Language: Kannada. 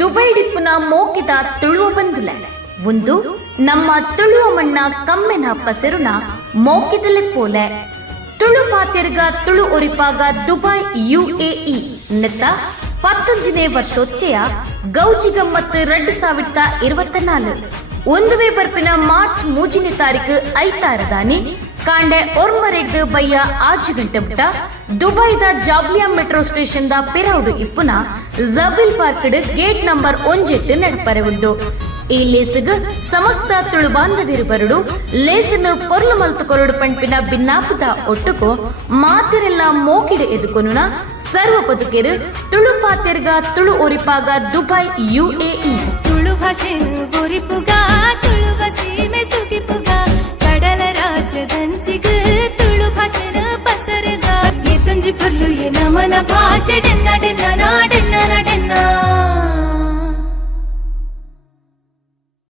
ದುಬೈ ಡಿಪ್ಪುನ ಮೋಕಿದ ತುಳುವ ಬಂದುಲೆ ಒಂದು ನಮ್ಮ ತುಳುವ ಮಣ್ಣ ಕಮ್ಮೆನ ಪಸೆರುನ ಮೋಕಿದಲೆ ಪೋಲೆ ತುಳು ಪಾತೆರ್ಗ ತುಳು ಒರಿಪಾಗ ದುಬೈ UAE ನೆತ್ತ 19ನೇ ವರ್ಷೋಚ್ಚೆಯ ಗೌಜಿ ಗಮ್ಮತ್ 2024 ಒಂದುವೇ ಬರ್ಪಿನ ಮಾರ್ಚ್ 3ನೇ ತಾರೀಕು ಐತಾರದಾನಿ ಕಾಂಡೆ ಒರ್ಮರೆಡ್ದು ಬಯ್ಯ 6 ಗಂಟೆ ಬಿಟ್ಟ ದುಬೈದ ಜಾಬ್ಲಿಯಾ ಮೆಟ್ರೋ ಸ್ಟೇಷನ್ ದ ಪಿರೌಡು ಇಪ್ಪುನ ಜಬಿಲ್ ಪಾರ್ಕ್ಡ್ ಗೇಟ್ ನಂಬರ್ 1 ನಡಪರೆ ಉಂಟು ಈ ಲೇಸಿಗೆ ಸಮಸ್ತ ತುಳು ಬಾಂಧವ್ಯರು ಬರಡು ಲೇಸನ್ನು ಪೊರ್ಲು ಮಲ್ತು ಕೊರಡು ಪಂಪಿನ ಭಿನ್ನಾಪದ ಒಟ್ಟುಕೋ ಮಾತೆರೆಲ್ಲ ಮೋಕಿಡೆ ಎದುಕೊನುನ ಸರ್ವ ಬದುಕೆರು ತುಳು ಪಾತೆರ್ಗ ತುಳು ಒರಿಪಾಗ ದುಬೈ UAE ತುಳು ಭಾಷೆನು ಒರಿಪುಗ ತುಳು ಬಸೀಮೆ ಸುಗಿಪುಗ ಕಡಲ ರಾಜದಂಚಿಗ ತುಳು ಭಾಷೆನ ಪಸರಗ ಏತಂಜಿ ಪರ್ಲು ನಮನ ಭಾಷೆ ಡೆನ್ನ ಡೆನ್ನ ನಾಡೆನ್ನ ನಡೆನ್ನ